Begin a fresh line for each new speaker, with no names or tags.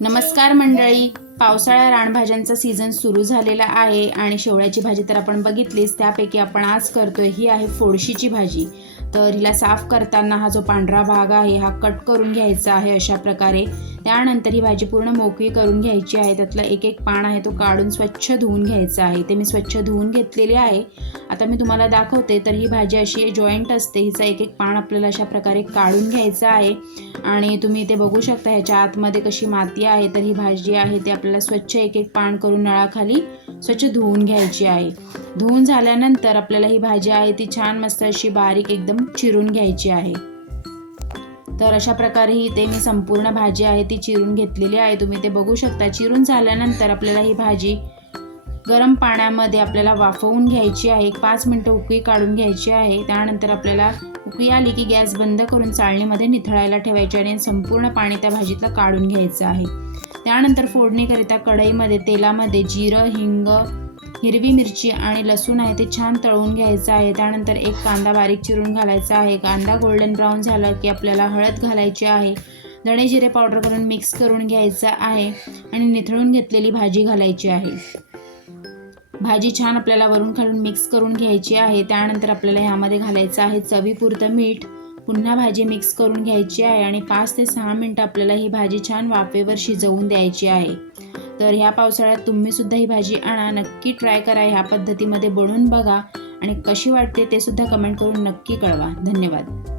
नमस्कार मंडळी. पावसाळ्या रानभाज्यांचा सीझन सुरू झालेला आहे आणि शेवळ्याची भाजी तर आपण बघितलीच. त्यापैकी आपण आज करतोय ही आहे फोडशीची भाजी. तर हिला साफ करताना हा जो पांढरा भाग आहे हा कट करून घ्यायचा आहे अशा प्रकारे. त्यानंतर ही भाजी पूर्ण मोकळी करून घ्यायची आहे. त्यातला एक एक पान आहे तो काढून स्वच्छ धुवून घ्यायचा आहे. ते मी स्वच्छ धुवून घेतलेले आहे. आता मी तुम्हाला दाखवते तर ही भाजी अशी जॉईंट असते. हिचा एक एक पान आपल्याला अशा प्रकारे काढून घ्यायचं आहे. आणि तुम्ही इथे बघू शकता ह्याच्या आतमध्ये कशी माती आहे. तर ही भाजी आहे ती आपल्याला स्वच्छ एक एक पान करून नळाखाली स्वच्छ धुवून घ्यायची आहे. धुवून झाल्यानंतर आपल्याला ही भाजी आहे ती छान मस्त अशी बारीक एकदम चिरून घ्यायची आहे. तर अशा प्रकारे ही ते मी संपूर्ण भाजी आहे ती चिरून घेतलेली आहे. तुम्ही ते बघू शकता. चिरून झाल्यानंतर आपल्याला ही भाजी गरम पाण्यामध्ये आपल्याला वाफवून घ्यायची आहे. एक पाच मिनटं उकळी काढून घ्यायची आहे. त्यानंतर आपल्याला उकळी आली की गॅस बंद करून चाळणीमध्ये निथळायला ठेवायची आणि संपूर्ण पाणी त्या भाजीतलं काढून घ्यायचं आहे. त्यानंतर फोडणीकरिता कढईमध्ये तेलामध्ये जिरं हिंग हिरवी मिरची आणि लसूण आहे ते छान तळून घ्यायचं आहे. त्यानंतर एक कांदा बारीक चिरून घालायचा आहे. कांदा गोल्डन ब्राऊन झाला की आपल्याला हळद घालायची आहे. धणे जिरे पावडर करून मिक्स करून घ्यायचं आहे आणि निथळून घेतलेली भाजी घालायची आहे. भाजी छान आपल्याला वरून खालून मिक्स करून घ्यायची आहे. त्यानंतर आपल्याला ह्यामध्ये घालायचं आहे चवीपुरतं मीठ. पुन्हा भाजी मिक्स करून घ्यायची आहे आणि पाच ते सहा मिनटं आपल्याला ही भाजी छान वाफेवर शिजवून द्यायची आहे. तर ह्या पावसाळ्यात तुम्ही सुद्धा ही भाजी आणा. नक्की ट्राय करा. ह्या पद्धतीमध्ये बनवून बघा. आणि कशी वाटते ते सुद्धा कमेंट करून नक्की कळवा. धन्यवाद.